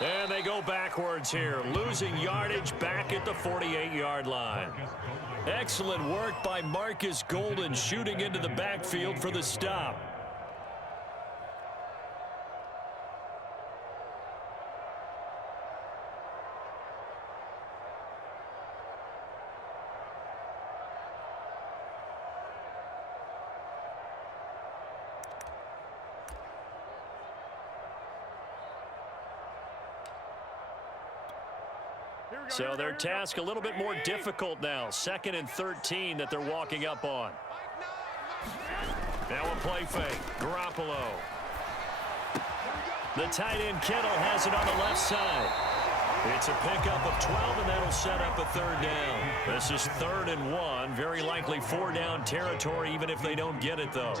And they go backwards here, losing yardage back at the 48-yard line. Excellent work by Marcus Golden, shooting into the backfield for the stop. So their task a little bit more difficult now. 2nd and 13 that they're walking up on. Now a play fake. Garoppolo. The tight end Kittle has it on the left side. It's a pickup of 12, and that'll set up a 3rd down. This is 3rd and 1. Very likely 4-down territory, even if they don't get it, though.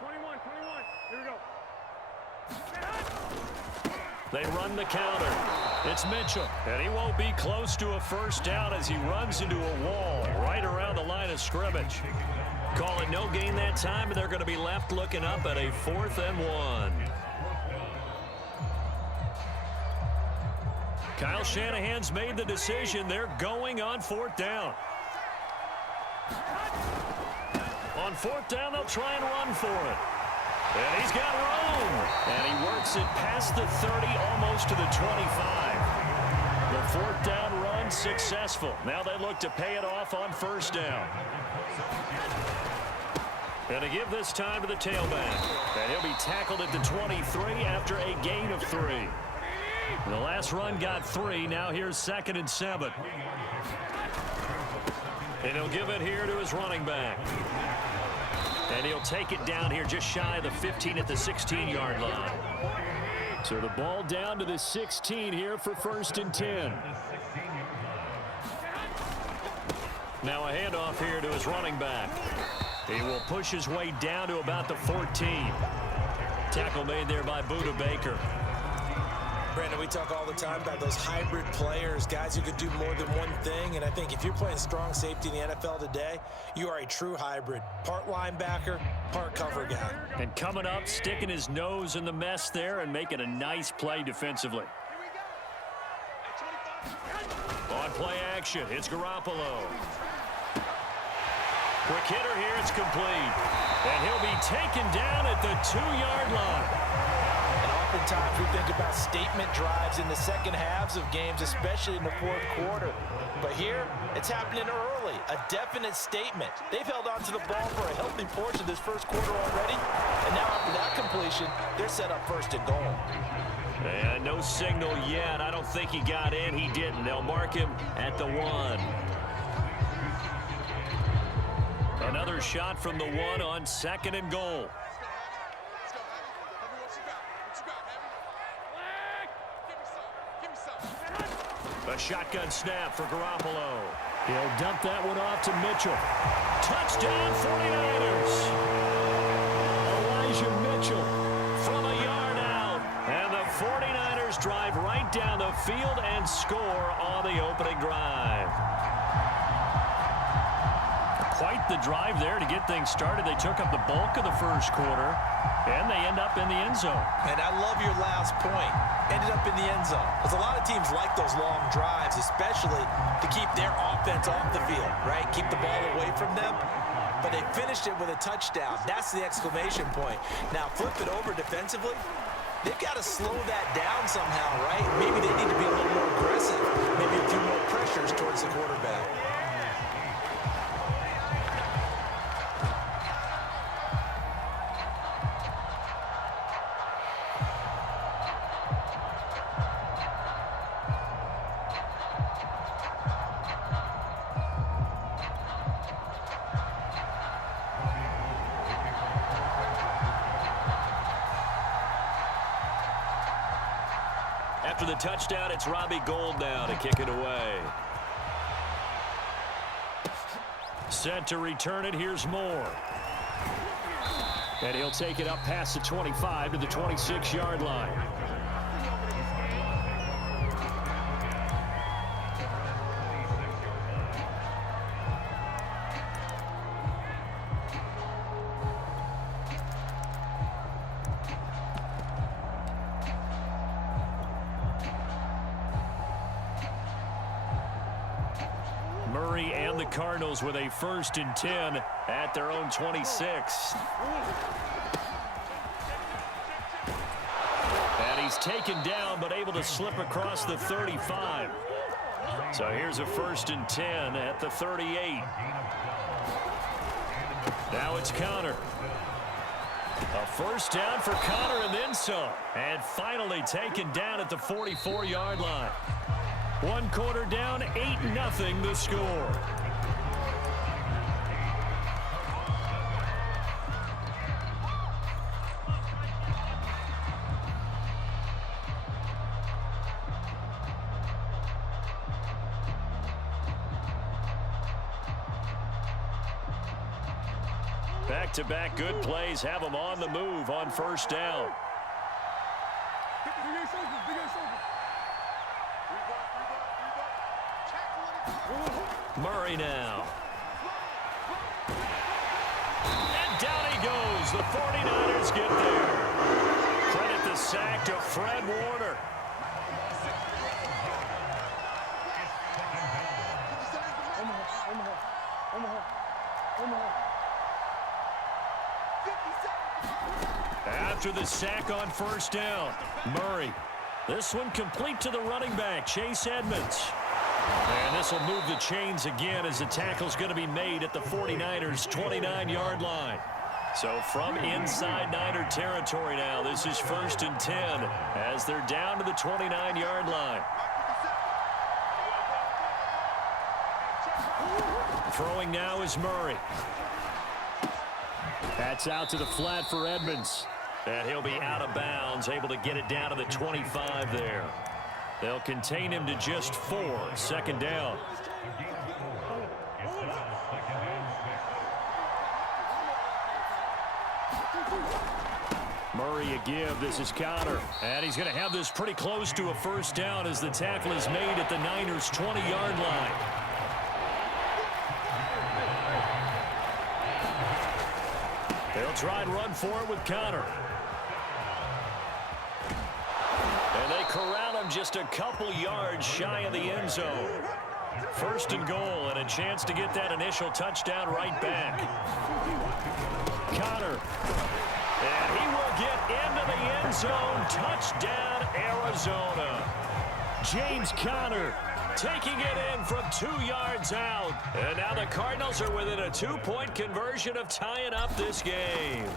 21. Here we go. They run the counter. It's Mitchell. And he won't be close to a 1st down as he runs into a wall right around the line of scrimmage. Call it no gain that time, and they're going to be left looking up at a 4th and 1. Kyle Shanahan's made the decision. They're going on 4th down. On 4th down, they'll try and run for it. And he's got room. And he works it past the 30, almost to the 25. The 4th down run successful. Now they look to pay it off on 1st down. And to give this time to the tailback. And he'll be tackled at the 23 after a gain of 3. The last run got 3. Now here's 2nd and 7. And he'll give it here to his running back. And he'll take it down here just shy of the 15 at the 16-yard line. So the ball down to the 16 here for 1st and 10. Now a handoff here to his running back. He will push his way down to about the 14. Tackle made there by Budda Baker. Brandon, we talk all the time about those hybrid players, guys who could do more than one thing. And I think if you're playing strong safety in the NFL today, you are a true hybrid. Part linebacker, part cover guy. And coming up, sticking his nose in the mess there and making a nice play defensively. On play action, it's Garoppolo. Quick hitter here, it's complete. And he'll be taken down at the 2-yard line. Oftentimes we think about statement drives in the second halves of games, especially in the 4th quarter. But here, it's happening early, a definite statement. They've held on to the ball for a healthy portion of this 1st quarter already, and now after that completion, they're set up 1st and goal. And no signal yet. I don't think he got in. He didn't. They'll mark him at the 1. Another shot from the 1 on 2nd and goal. A shotgun snap for Garoppolo. He'll dump that one off to Mitchell. Touchdown 49ers. Elijah Mitchell from a yard out. And the 49ers drive right down the field and score on the opening drive. Quite the drive there to get things started. They took up the bulk of the 1st quarter, and they end up in the end zone. And I love your last point. Ended up in the end zone. Because a lot of teams like those long drives, especially to keep their offense off the field, right? Keep the ball away from them. But they finished it with a touchdown. That's the exclamation point. Now flip it over defensively. They've got to slow that down somehow, right? Maybe they need to be a little more aggressive. Maybe a few more pressures towards the quarterback. After the touchdown, it's Robbie Gould now to kick it away. Set to return it. Here's Moore. And he'll take it up past the 25 to the 26-yard line. Murray and the Cardinals with a 1st and 10 at their own 26. And he's taken down but able to slip across the 35. So here's a 1st and 10 at the 38. Now it's Connor. A 1st down for Connor and then some. And finally taken down at the 44-yard line. 1 quarter down, 8-0 the score. Back-to-back good plays have them on the move on 1st down. Murray now. And down he goes. The 49ers get there. Credit the sack to Fred Warner. After the sack on 1st down, Murray. This one complete to the running back, Chase Edmonds. And this will move the chains again as the tackle's going to be made at the 49ers' 29-yard line. So from inside Niner territory now, this is 1st and 10 as they're down to the 29-yard line. Throwing now is Murray. That's out to the flat for Edmonds. And he'll be out of bounds, able to get it down to the 25 there. They'll contain him to just 4. 2nd down. Murray a give. This is Connor. And he's going to have this pretty close to a 1st down as the tackle is made at the Niners' 20-yard line. They'll try and run for it with Connor. And they corral him just a couple yards shy of the end zone. 1st and goal and a chance to get that initial touchdown right back. Connor. And he will get into the end zone. Touchdown, Arizona. James Conner taking it in from 2 yards out. And now the Cardinals are within a 2-point conversion of tying up this game.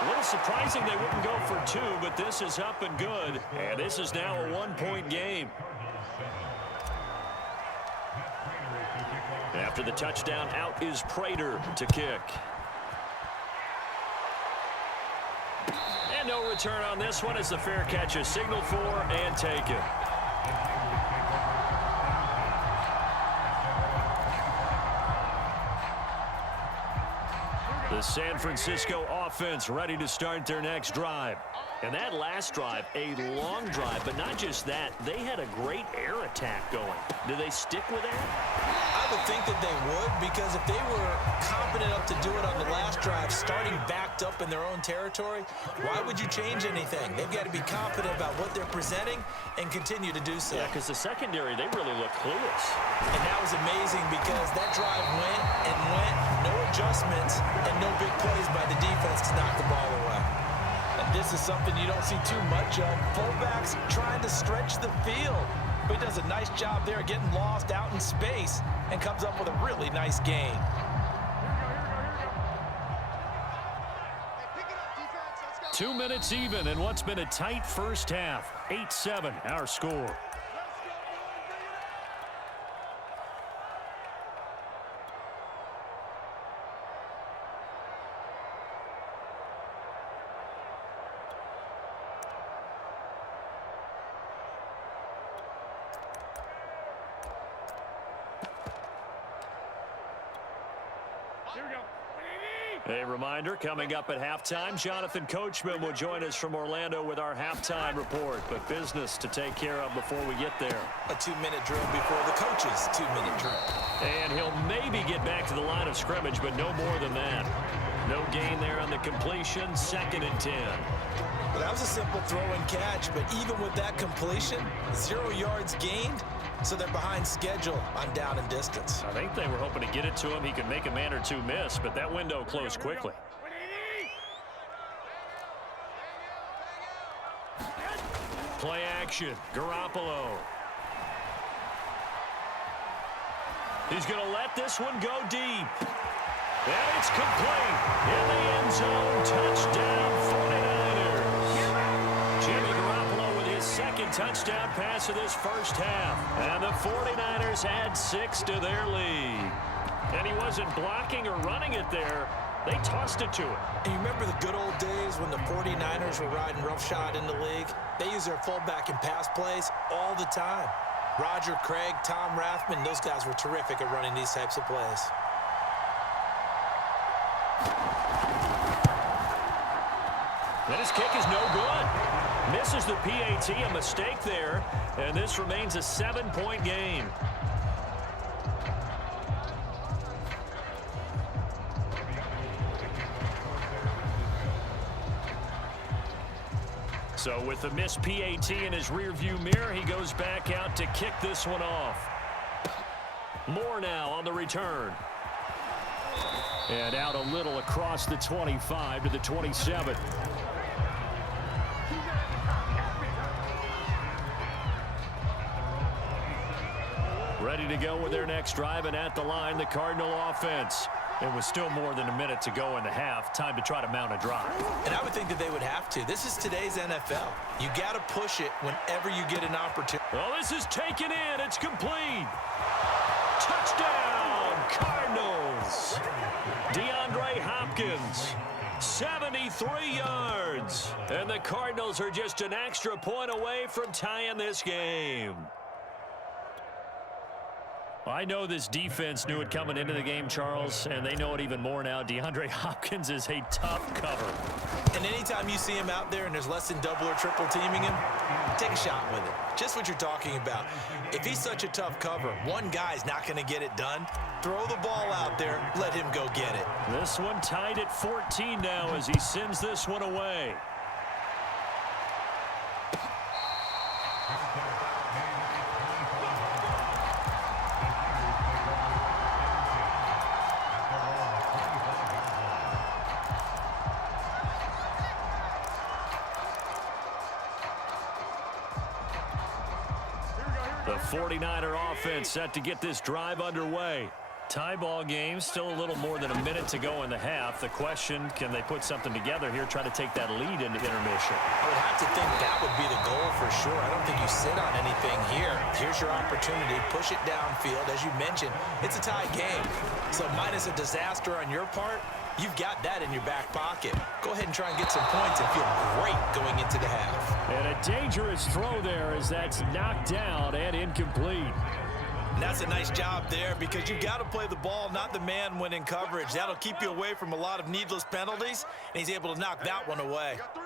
A little surprising they wouldn't go for 2, but this is up and good. And this is now a 1-point game. After the touchdown, out is Prater to kick. And no return on this one as the fair catch is signaled for and taken. The San Francisco offense ready to start their next drive. And that last drive, a long drive, but not just that. They had a great air attack going. Do they stick with that? I would think that they would, because if they were confident enough to do it on the last drive, starting backed up in their own territory, why would you change anything? They've got to be confident about what they're presenting and continue to do so. Yeah, because the secondary, they really look clueless. And that was amazing because that drive went and went, no adjustments, and no big plays by the defense to knock the ball away. And this is something you don't see too much of. Fullbacks trying to stretch the field. But he does a nice job there getting lost out in space and comes up with a really nice gain. 2 minutes even in what's been a tight first half. 8-7 our score. A reminder, coming up at halftime, Jonathan Coachman will join us from Orlando with our halftime report. But business to take care of before we get there. A 2-minute drill before the coach's 2-minute drill. And he'll maybe get back to the line of scrimmage, but no more than that. No gain there on the completion. 2nd and 10. Well, that was a simple throw and catch, but even with that completion, 0 yards gained, so they're behind schedule on down and distance. I think they were hoping to get it to him. He could make a man or two miss, but that window closed quickly. Play action. Garoppolo. He's going to let this one go deep. And it's complete. In the end zone. Touchdown, 49ers. Jimmy Garoppolo with his 2nd touchdown pass of this first half. And the 49ers add 6 to their lead. And he wasn't blocking or running it there. They tossed it to him. And you remember the good old days when the 49ers were riding roughshod in the league? They used their fullback in pass plays all the time. Roger Craig, Tom Rathman, those guys were terrific at running these types of plays. And his kick is no good. Misses the PAT, a mistake there. And this remains a 7-point game. So with the missed PAT in his rearview mirror, he goes back out to kick this one off. Moore now on the return. And out a little across the 25 to the 27. Ready to go with their next drive, and at the line, the Cardinal offense. It was still more than a minute to go in the half. Time to try to mount a drive. And I would think that they would have to. This is today's NFL. You got to push it whenever you get an opportunity. Well, this is taken in. It's complete. Touchdown, Cardinals. DeAndre Hopkins, 73 yards. And the Cardinals are just an extra point away from tying this game. I know this defense knew it coming into the game, Charles, and they know it even more now. DeAndre Hopkins is a tough cover. And anytime you see him out there and there's less than double or triple teaming him, take a shot with it. Just what you're talking about. If he's such a tough cover, one guy's not going to get it done. Throw the ball out there. Let him go get it. This one tied at 14 now as he sends this one away. The 49er offense set to get this drive underway. Tie ball game, still a little more than a minute to go in the half. The question, can they put something together here, try to take that lead into intermission? I would have to think that would be the goal for sure. I don't think you sit on anything here. Here's your opportunity. Push it downfield. As you mentioned, it's a tie game. So minus a disaster on your part, you've got that in your back pocket. Go ahead and try and get some points and feel great going into the half. And a dangerous throw there as that's knocked down and incomplete. And that's a nice job there because you've got to play the ball, not the man when in coverage. That'll keep you away from a lot of needless penalties, and he's able to knock that one away. Got three,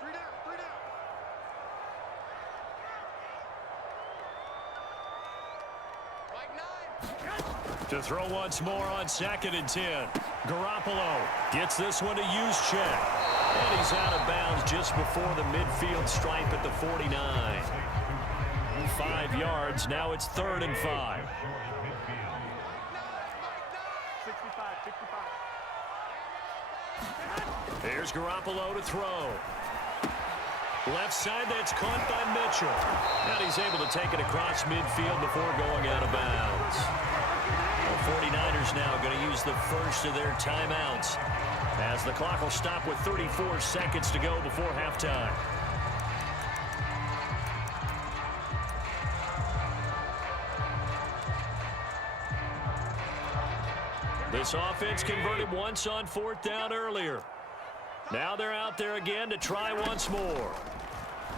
three down. To throw once more on 2nd and 10. Garoppolo gets this one to Juszczyk. And he's out of bounds just before the midfield stripe at the 49. 5 yards. Now it's 3rd and 5. 65. Here's Garoppolo to throw. Left side, that's caught by Mitchell. And he's able to take it across midfield before going out of bounds. The 49ers now going to use the first of their timeouts as the clock will stop with 34 seconds to go before halftime. This offense converted once on 4th down earlier. Now they're out there again to try once more.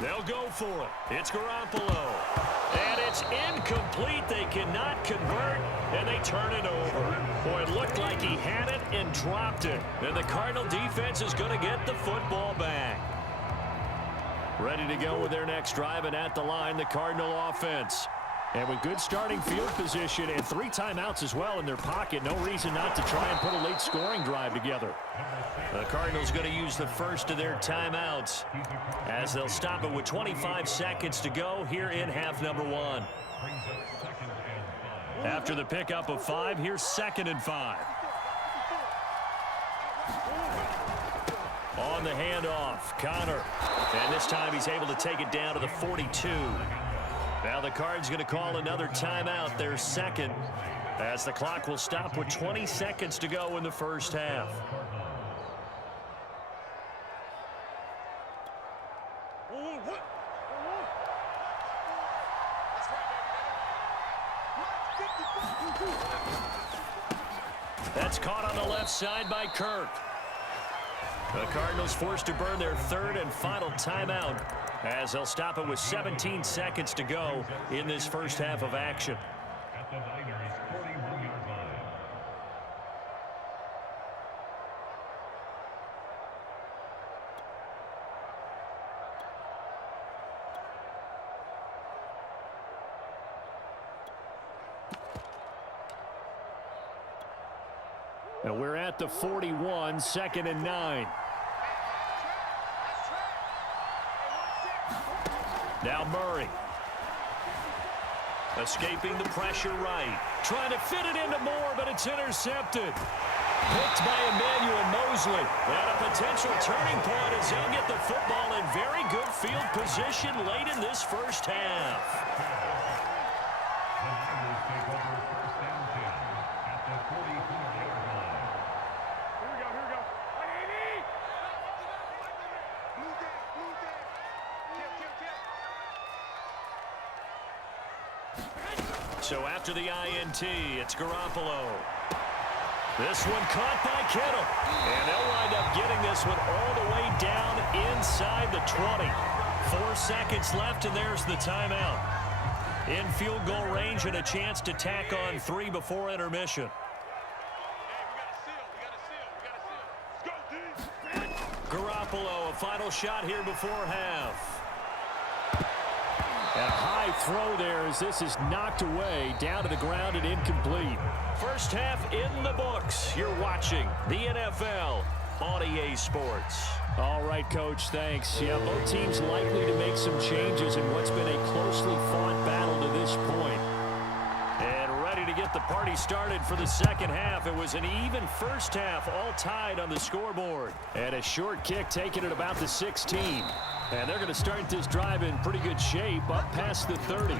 They'll go for it. It's Garoppolo. And it's incomplete. They cannot convert, and they turn it over. Boy, it looked like he had it and dropped it. And the Cardinal defense is going to get the football back. Ready to go with their next drive, and at the line, the Cardinal offense. And with good starting field position and 3 timeouts as well in their pocket, no reason not to try and put a late scoring drive together. The Cardinals going to use the first of their timeouts as they'll stop it with 25 seconds to go here in half number 1. After the pickup of 5, here's 2nd and 5. On the handoff, Connor. And this time he's able to take it down to the 42. Now the Cards going to call another timeout, their 2nd, as the clock will stop with 20 seconds to go in the first half. That's caught on the left side by Kirk. The Cardinals forced to burn their 3rd and final timeout as they'll stop it with 17 seconds to go in this first half of action. And we're at the 41, 2nd and 9. Now Murray. Escaping the pressure right. Trying to fit it into Moore, but it's intercepted. Picked by Emmanuel Mosley. And a potential turning point as they'll get the football in very good field position late in this first half. So after the INT, it's Garoppolo. This one caught by Kittle. And they'll wind up getting this one all the way down inside the 20. 4 seconds left, and there's the timeout. In field goal range and a chance to tack on 3 before intermission. Garoppolo, a final shot here before half. And a high throw there as this is knocked away, down to the ground and incomplete. First half in the books. You're watching the NFL on EA Sports. All right, Coach, thanks. Yeah, both teams likely to make some changes in what's been a closely fought battle to this point. And ready to get the party started for the second half. It was an even first half, all tied on the scoreboard. And a short kick taken at about the 16. And they're going to start this drive in pretty good shape, up past the 30.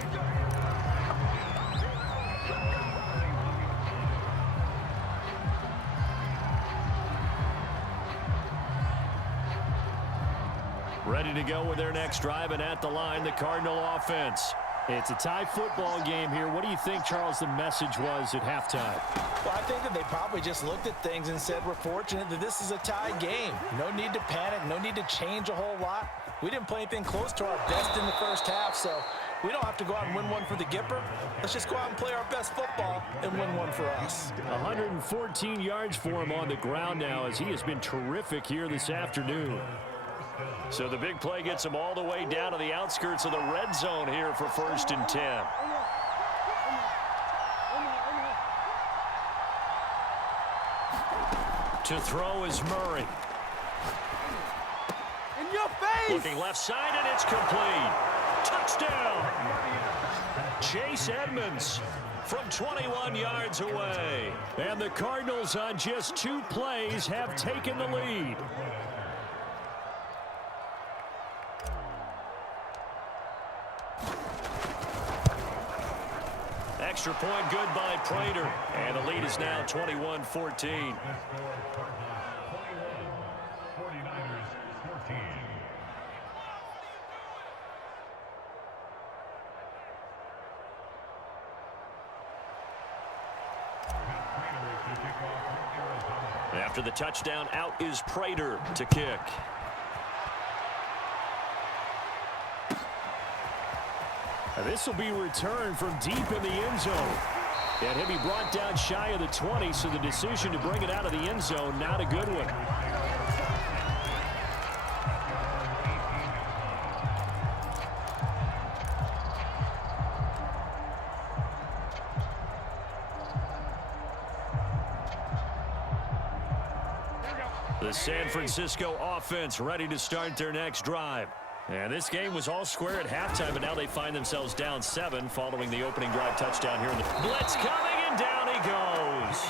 Ready to go with their next drive, and at the line, the Cardinal offense. It's a tie football game here. What do you think, Charles, the message was at halftime? Well, I think that they probably just looked at things and said, we're fortunate that this is a tie game. No need to panic, no need to change a whole lot. We didn't play anything close to our best in the first half, so we don't have to go out and win one for the Gipper. Let's just go out and play our best football and win one for us. 114 yards for him on the ground now, as he has been terrific here this afternoon. So the big play gets him all the way down to the outskirts of the red zone here for 1st and 10. To throw is Murray. In your face! Looking left side, and it's complete. Touchdown! Chase Edmonds from 21 yards away. And the Cardinals on just 2 plays have taken the lead. Extra point good by Prater. And the lead is now 21-14. After the touchdown, out is Prater to kick. This will be returned from deep in the end zone. And he'll be brought down shy of the 20, so the decision to bring it out of the end zone, not a good one. The San Francisco offense ready to start their next drive. And this game was all square at halftime, but now they find themselves down 7 following the opening drive touchdown here in the blitz coming, and down he goes.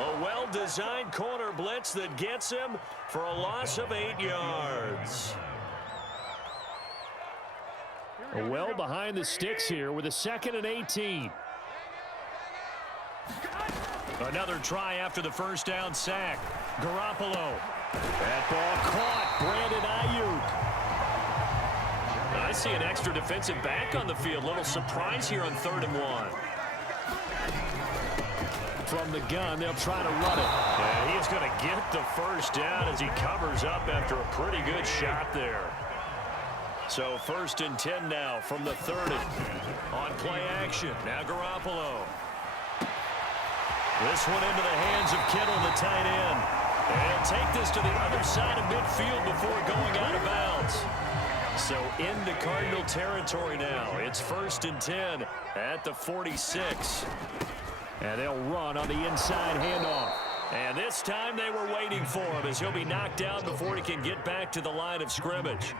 A well-designed corner blitz that gets him for a loss of 8 yards. Well behind the sticks here with a 2nd and 18. Another try after the first down sack. Garoppolo. That ball caught. Brandon Ayuk. I see an extra defensive back on the field. Little surprise here on 3rd and 1. From the gun, they'll try to run it. And he's going to get the first down as he covers up after a pretty good shot there. So 1st and 10 now from the 30. On play action. Now Garoppolo. This one into the hands of Kittle, the tight end. And he'll take this to the other side of midfield before going out of bounds. So into Cardinal territory now. It's 1st and 10 at the 46. And they'll run on the inside handoff. And this time they were waiting for him as he'll be knocked down before he can get back to the line of scrimmage.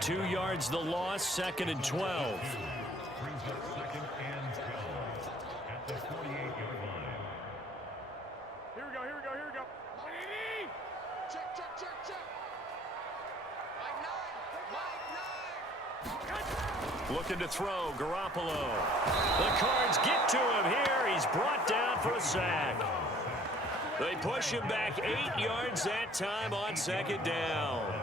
2 yards the loss, 2nd and 12. Looking to throw, Garoppolo. The Cards get to him here. He's brought down for a sack. They push him back 8 yards that time on 2nd down.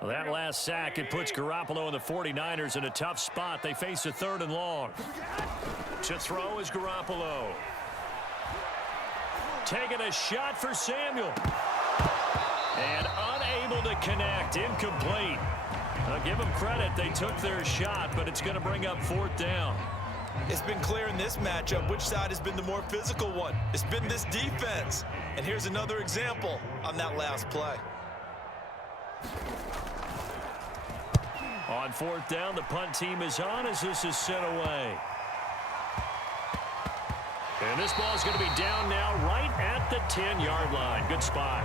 Well, that last sack, it puts Garoppolo and the 49ers in a tough spot. They face a 3rd and long. To throw is Garoppolo. Taking a shot for Samuel. And unable to connect, incomplete. I'll give them credit, they took their shot, but it's going to bring up 4th down. It's been clear in this matchup which side has been the more physical one. It's been this defense. And here's another example on that last play. On 4th down, the punt team is on as this is sent away. And this ball is going to be down now right at the 10-yard line. Good spot.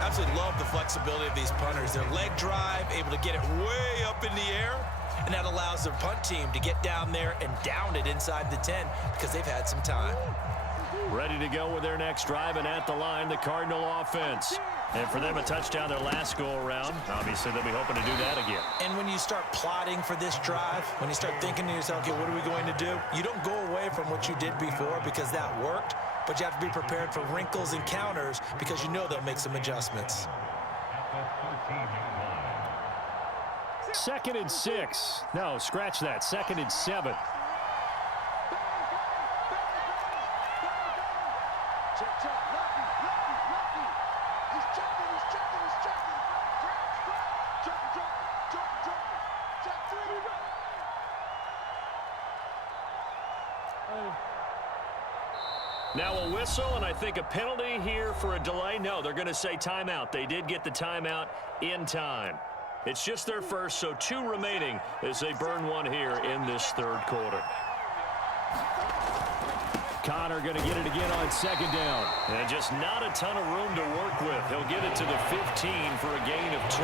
Absolutely love the flexibility of these punters. Their leg drive, able to get it way up in the air, and that allows their punt team to get down there and down it inside the 10 because they've had some time. Ready to go with their next drive, and at the line, the Cardinal offense. And for them, a touchdown their last go-around. Obviously, they'll be hoping to do that again. And when you start plotting for this drive, when you start thinking to yourself, okay, what are we going to do? You don't go away from what you did before because that worked, but you have to be prepared for wrinkles and counters because you know they'll make some adjustments. 2nd and 6. No, scratch that. 2nd and 7. Now a whistle, and I think a penalty here for a delay. No, they're going to say timeout. They did get the timeout in time. It's just their first, so 2 remaining as they burn one here in this 3rd quarter. Connor going to get it again on 2nd down. And just not a ton of room to work with. He'll get it to the 15 for a gain of 2.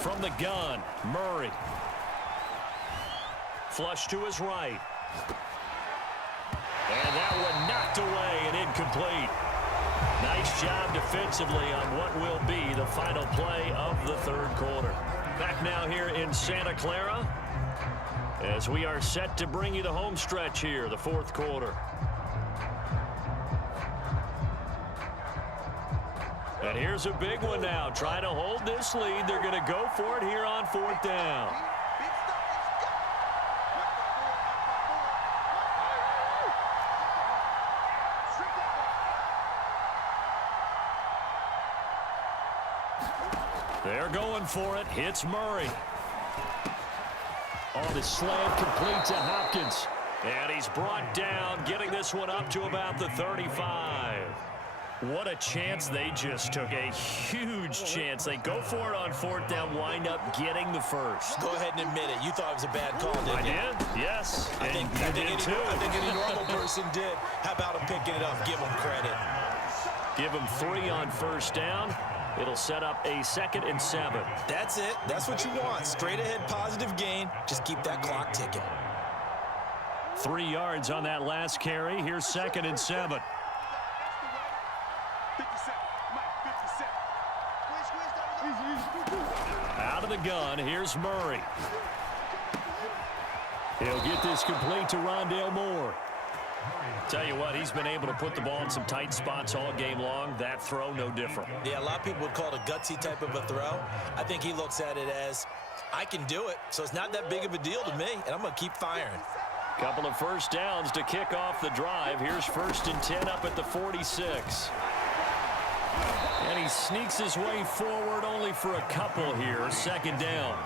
From the gun, Murray. Flush to his right. And that one knocked away and incomplete. Nice job defensively on what will be the final play of the 3rd quarter. Back now here in Santa Clara as we are set to bring you the home stretch here, the 4th quarter. And here's a big one now. Trying to hold this lead. They're going to go for it here on 4th down. They're going for it. Hits Murray. On the the slant complete to Hopkins. And he's brought down, getting this one up to about the 35. What a chance they just took. A huge chance. They go for it on fourth down, wind up getting the first. Go ahead and admit it. You thought it was a bad call, didn't you? I did, yes. I think any normal person did. How about him picking it up? Give him credit. Give him 3 on first down. It'll set up a 2nd and 7. That's it. That's what you want. Straight ahead, positive gain. Just keep that clock ticking. 3 yards on that last carry. Here's 2nd and 7. 57. Mike, 57. Out of the gun, here's Murray. He'll get this complete to Rondale Moore. Tell you what, he's been able to put the ball in some tight spots all game long. That throw, no different. Yeah, a lot of people would call it a gutsy type of a throw. I think he looks at it as, I can do it, so it's not that big of a deal to me, and I'm going to keep firing. Couple of first downs to kick off the drive. Here's 1st and 10 up at the 46. And he sneaks his way forward only for a couple here. 2nd down.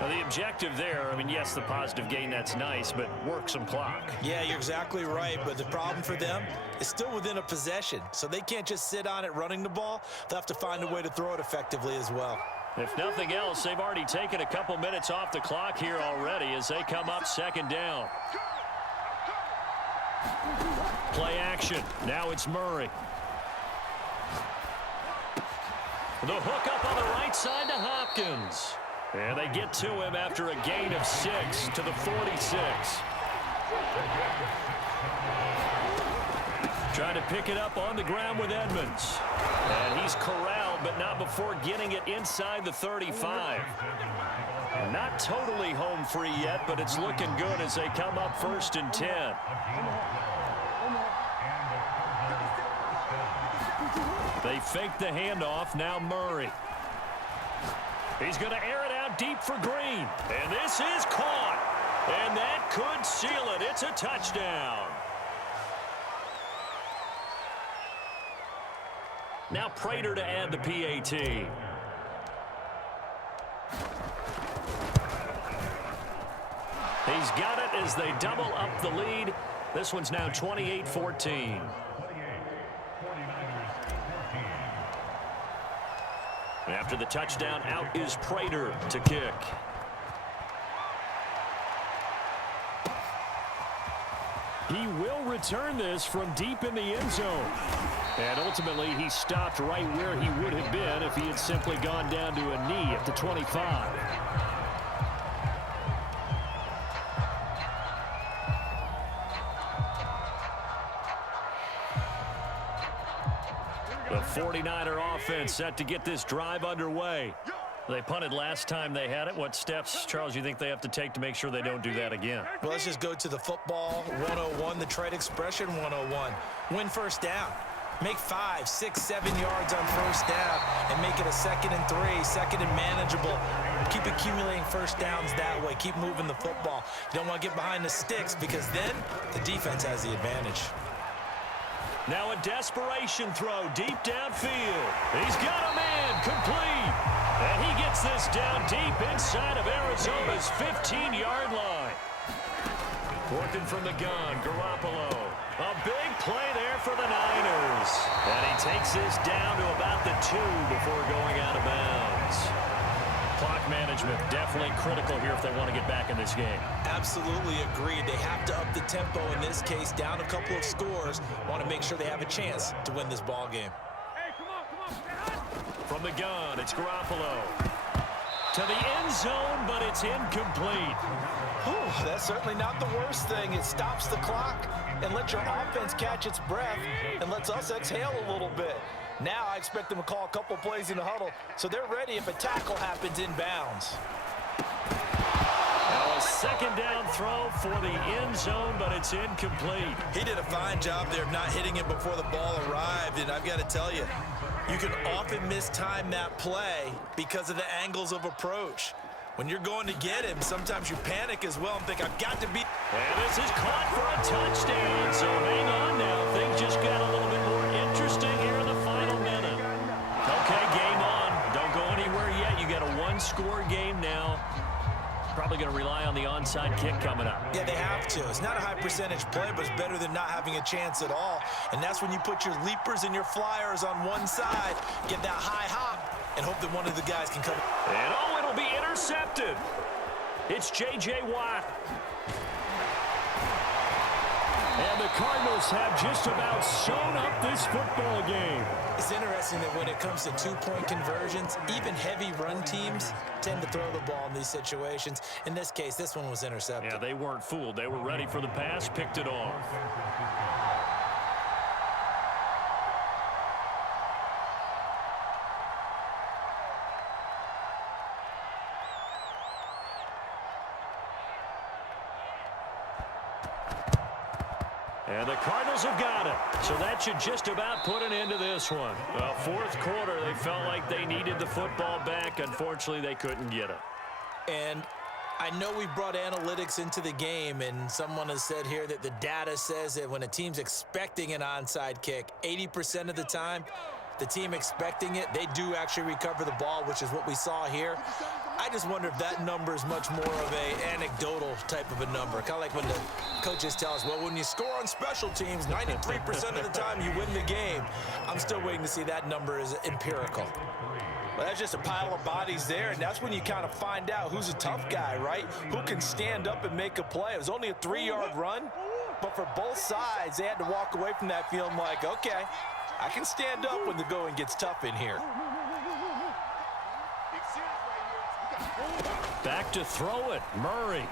Now, the objective there, I mean, yes, the positive gain, that's nice, but work some clock. Yeah, you're exactly right, but the problem for them is still within a possession, so they can't just sit on it running the ball. They'll have to find a way to throw it effectively as well. If nothing else, they've already taken a couple minutes off the clock here already as they come up 2nd down. Play action. Now it's Murray. The hook up on the right side to Hopkins. And they get to him after a gain of 6 to the 46. Trying to pick it up on the ground with Edmonds. And he's corralled, but not before getting it inside the 35. Not totally home free yet, but it's looking good as they come up 1st and 10. They fake the handoff. Now Murray. He's going to air it out deep for Green. And this is caught. And that could seal it. It's a touchdown. Now Prater to add the PAT. He's got it as they double up the lead. This one's now 28-14. After the touchdown, out is Prater to kick. He will return this from deep in the end zone. And ultimately, he stopped right where he would have been if he had simply gone down to a knee at the 25. The 49er offense set to get this drive underway. They punted last time they had it. What steps, Charles, you think they have to take to make sure they don't do that again? Well, let's just go to the football 101, the trade expression 101. Win first down. Make 5, 6, 7 yards on first down and make it a 2nd and 3, 2nd and manageable. Keep accumulating first downs that way. Keep moving the football. You don't want to get behind the sticks because then the defense has the advantage. Now a desperation throw deep downfield. He's got a man complete. And he gets this down deep inside of Arizona's 15-yard line. Working from the gun, Garoppolo. A big play there for the Niners. And he takes this down to about the 2 before going out of bounds. Clock management definitely critical here if they want to get back in this game. Absolutely agreed. They have to up the tempo in this case, down a couple of scores. Want to make sure they have a chance to win this ball game. Hey, come on. From the gun, it's Garoppolo. To the end zone, but it's incomplete. Whew, that's certainly not the worst thing. It stops the clock and lets your offense catch its breath and lets us exhale a little bit. Now I expect them to call a couple plays in the huddle, so they're ready if a tackle happens inbounds. Now a 2nd down throw for the end zone, but it's incomplete. He did a fine job there of not hitting it before the ball arrived, and I've got to tell you, you can often mistime that play because of the angles of approach. When you're going to get him, sometimes you panic as well and think, I've got to be... And this is caught for a touchdown, so hang on now. Things just got a little bit more interesting here in the final minute. Okay, game on. Don't go anywhere yet. You got a 1-score game now. probably going to rely on the onside kick coming up. Yeah, they have to. It's not a high percentage play, but it's better than not having a chance at all. And that's when you put your leapers and your flyers on one side, get that high hop, and hope that one of the guys can come. And oh, it'll be intercepted. It's J.J. Watt. And the Cardinals have just about sewn up this football game. It's interesting that when it comes to two-point conversions, even heavy run teams tend to throw the ball in these situations. In this case, this one was intercepted. Yeah, they weren't fooled. They were ready for the pass, picked it off. And the Cardinals have got it. So that should just about put an end to this one. Well, fourth quarter, they felt like they needed the football back. Unfortunately, they couldn't get it. And I know we brought analytics into the game, and someone has said here that the data says that when a team's expecting an onside kick, 80% of the time, the team expecting it, they do actually recover the ball, which is what we saw here. I just wonder if that number is much more of a anecdotal type of a number. Kind of like when the coaches tell us, well, when you score on special teams, 93% of the time you win the game. I'm still waiting to see that number is empirical. Well, that's just a pile of bodies there, and that's when you kind of find out who's a tough guy, right? Who can stand up and make a play. It was only a 3-yard run, but for both sides, they had to walk away from that feeling like, okay, I can stand up when the going gets tough in here. Back to throw it, Murray.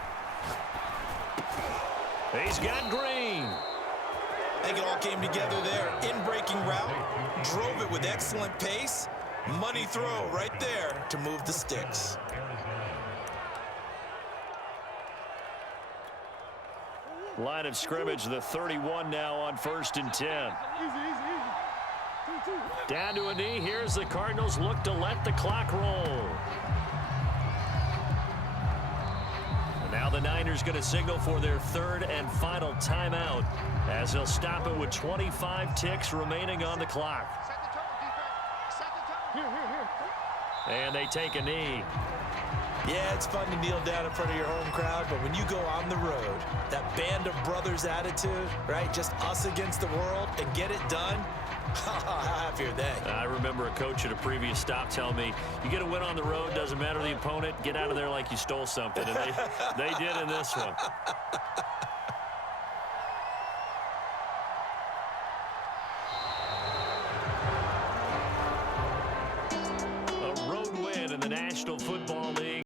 He's got Green. I think it all came together there. In-breaking route, drove it with excellent pace. Money throw right there to move the sticks. Line of scrimmage, the 31 now on 1st and 10. Down to a knee. Here's the Cardinals look to let the clock roll. And now the Niners going to signal for their third and final timeout as they'll stop it with 25 ticks remaining on the clock. And they take a knee. Yeah, it's fun to kneel down in front of your home crowd, but when you go on the road, that band of brothers attitude, right, just us against the world, and get it done, how happy are they? I remember a coach at a previous stop telling me, you get a win on the road, doesn't matter the opponent, get out of there like you stole something. And they did in this one.